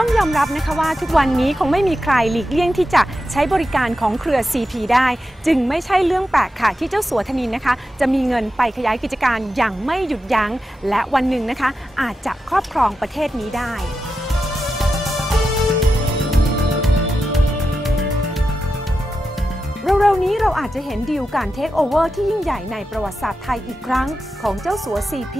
ต้องยอมรับนะคะว่าทุกวันนี้คงไม่มีใครหลีกเลี่ยงที่จะใช้บริการของเครือ CP ได้ จึงไม่ใช่เรื่องแปลกค่ะที่เจ้าสัวธนินนะคะ จะมีเงินไปขยายกิจการอย่างไม่หยุดยัง้ง และวันหนึ่งนะคะ อาจจะครอบครองประเทศนี้ได้ เราอาจจะเห็นดีลการเทคโอเวอร์ที่ยิ่งใหญ่ในประวัติศาสตร์ไทยอีกครั้ง ของเจ้าสัว CP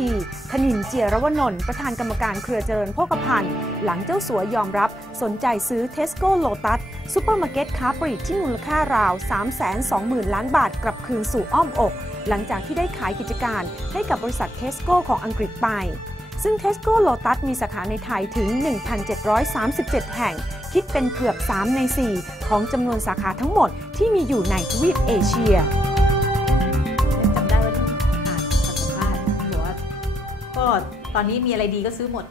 ธนินเจียรวนนท์ประธานกรรมการเครือเจริญโภคภัณฑ์ หลังเจ้าสัวยอมรับ สนใจซื้อเทสโก้โลตัสซูเปอร์มาร์เก็ตค้าปลีกที่มูลค่าราว 320,000 ล้านบาทกลับคืนสู่อ้อมอก หลังจากที่ได้ขายกิจการให้กับบริษัทเทสโก้ของอังกฤษไปซึ่งเทสโก้โลตัสมีสาขาในไทยถึง 1,737 แห่ง คิดเป็นเกือบ 3 ใน 4 ของจำนวนสาขาทั้งหมดที่มีอยู่ในทวีปเอเชียจำได้ว่าอ่านคำสัมภาษณ์บอกว่าก็ตอนนี้มีอะไรดีก็ซื้อหมด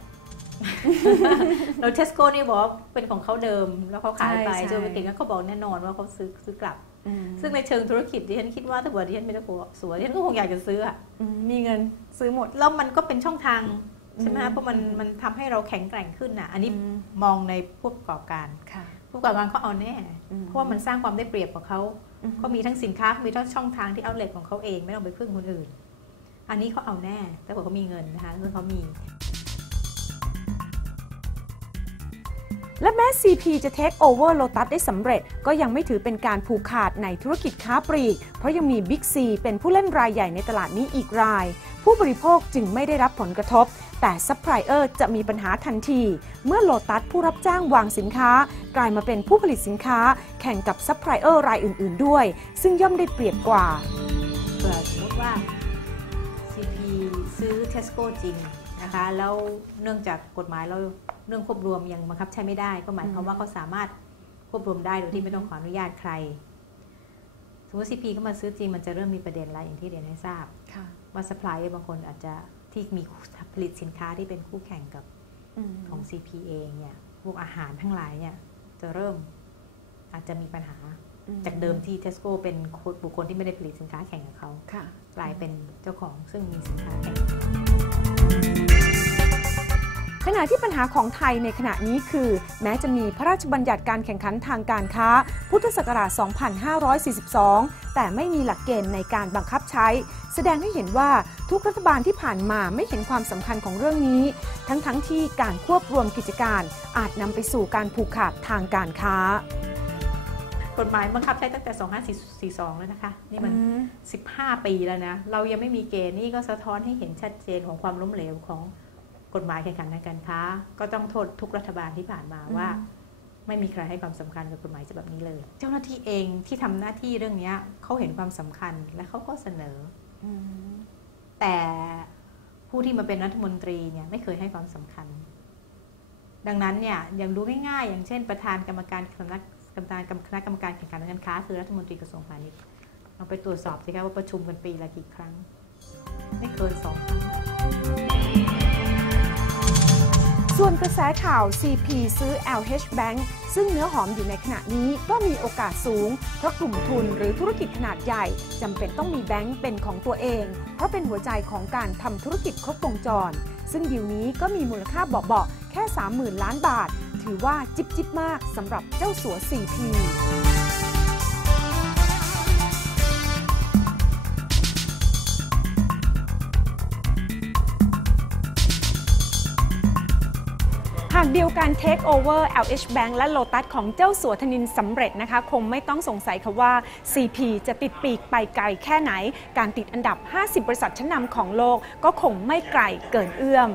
แล้วเทสโก้นี่บอกว่าเป็นของเขาเดิม แล้วเขาขายไปใช่จนไปถึงนั้นเขาบอกแน่นอนว่าเขาซื้อซื้อกลับ ซึ่งในเชิงธุรกิจดิฉันคิดว่าถ้าเกิดดิฉันไม่ได้สวยดิฉันก็คงอยากจะซื้ออะอืมมีเงินซื้อหมดแล้วมันก็เป็นช่องทาง ใช่ไหมอืคะมเพราะมันมันทำให้เราแข็งแกร่งขึ้นน่ะอันนี้อืมมองในผู้ประกอบการค่ะผู้ประกอบการเขาเอาแน่อืมเพราะว่ามันสร้างความได้เปรียบของเขาอืมเขามีทั้งสินค้ามีทั้งช่องทางที่เอาเล็ของเขาเองไม่ต้องไปพึ่งคนอื่น อันนี้เขาเอาแน่ แต่บอกเขามีเงินนะคะเรื่องเขามี และแม้ CP จะเทคโอเวอร์โลตัสได้สำเร็จ ก็ยังไม่ถือเป็นการผูกขาดในธุรกิจค้าปลีก เพราะยังมี Big C เป็นผู้เล่นรายใหญ่ในตลาดนี้อีกราย ผู้บริโภคจึงไม่ได้รับผลกระทบ แต่ซัพพลายเออร์จะมีปัญหาทันที เมื่อโลตัสผู้รับจ้างวางสินค้า กลายมาเป็นผู้ผลิตสินค้า แข่งกับซัพพลายเออร์รายอื่น ๆ ด้วย ซึ่งย่อมได้เปรียบกว่าเผื่อสมมติว่า CP ซื้อ Tesco จริงนะคะแล้วเนื่องจากกฎหมายเราเรื่องควบรวมยังบังคับใช้ไม่ได้ ก็หมายความว่าเขาสามารถควบรวมได้โดยที่ไม่ต้องขออนุญาตใครสมมติ CP ก็มาซื้อจริงมันจะเริ่มมีประเด็นอะไรอย่างที่เรียนให้ทราบ ว่า supplier บางคนอาจจะที่มีผลิตสินค้าที่เป็นคู่แข่งกับของ CP เองเนี่ยพวกอาหารทั้งหลายเนี่ยจะเริ่มอาจจะมีปัญหา จากเดิมที่ Tesco เป็นบุคคลที่ไม่ได้ผลิตสินค้าแข่งกับเขาค่ะกลายเป็นเจ้าของซึ่งมีสินค้าแข่ง ขณะที่ปัญหาของไทยในขณะนี้คือ แม้จะมีพระราชบัญญัติการแข่งขันทางการค้า พุทธศักราช 2542 แต่ไม่มีหลักเกณฑ์ในการบังคับใช้ แสดงให้เห็นว่าทุกรัฐบาลที่ผ่านมาไม่เห็นความสำคัญของเรื่องนี้ ทั้งๆทที่การควบรวมกิจการ อาจนำไปสู่การผูกขาดทางการค้ากฎหมายบังคับใช้ตั้งแต่ 2542 แล้วนะคะ นี่มัน 15 ปีแล้วนะ เรายังไม่มีเกณฑ์นี่ก็สะท้อนให้เห็นชัดเจนของความล้มเหลวของ กฎหมายแข่งขันทางการค้า ก็ต้องโทษทุกรัฐบาลที่ผ่านมาว่า ไม่มีใครให้ความสำคัญกับกฎหมายฉบับนี้เลย เจ้าหน้าที่เองที่ทำหน้าที่เรื่องนี้เขาเห็นความสำคัญและเขาก็เสนอแต่ผู้ที่มาเป็นรัฐมนตรีเนี่ยไม่เคยให้ความสำคัญ ดังนั้นเนี่ยอย่างดูง่ายๆ อย่างเช่น ประธานกรรมการคณะกรรมการคณะกรรมการแข่งขันทางการค้า คือรัฐมนตรีกระทรวงพาณิชย์ลองไปตรวจสอบสิคะว่าประชุมกันปีละกี่ครั้ง ไม่เกินสองครั้ง ส่วนกระแสข่าว CP ซื้อ LH Bank ซึ่งเนื้อหอมอยู่ในขณะนี้ก็มีโอกาสสูง เพราะกลุ่มทุนหรือธุรกิจขนาดใหญ่จำเป็นต้องมีแบงก์เป็นของตัวเอง เพราะเป็นหัวใจของการทำธุรกิจครบวงจร ซึ่งดีลนี้ก็มีมูลค่าเบาๆแค่ 30,000 ล้านบาท ถือว่าจิบจิบมากสำหรับเจ้าสัว CP ากเดียวกัน Take Over LH Bank และ Lotus ของเจ้าสัวธนินสำเร็จนะคะ คงไม่ต้องสงสัยค่ะว่า CP จะติดปีกไปไกลแค่ไหน การติดอันดับ 50 บริษัทชั้นนำของโลกก็คงไม่ไกลเกินเอื้อม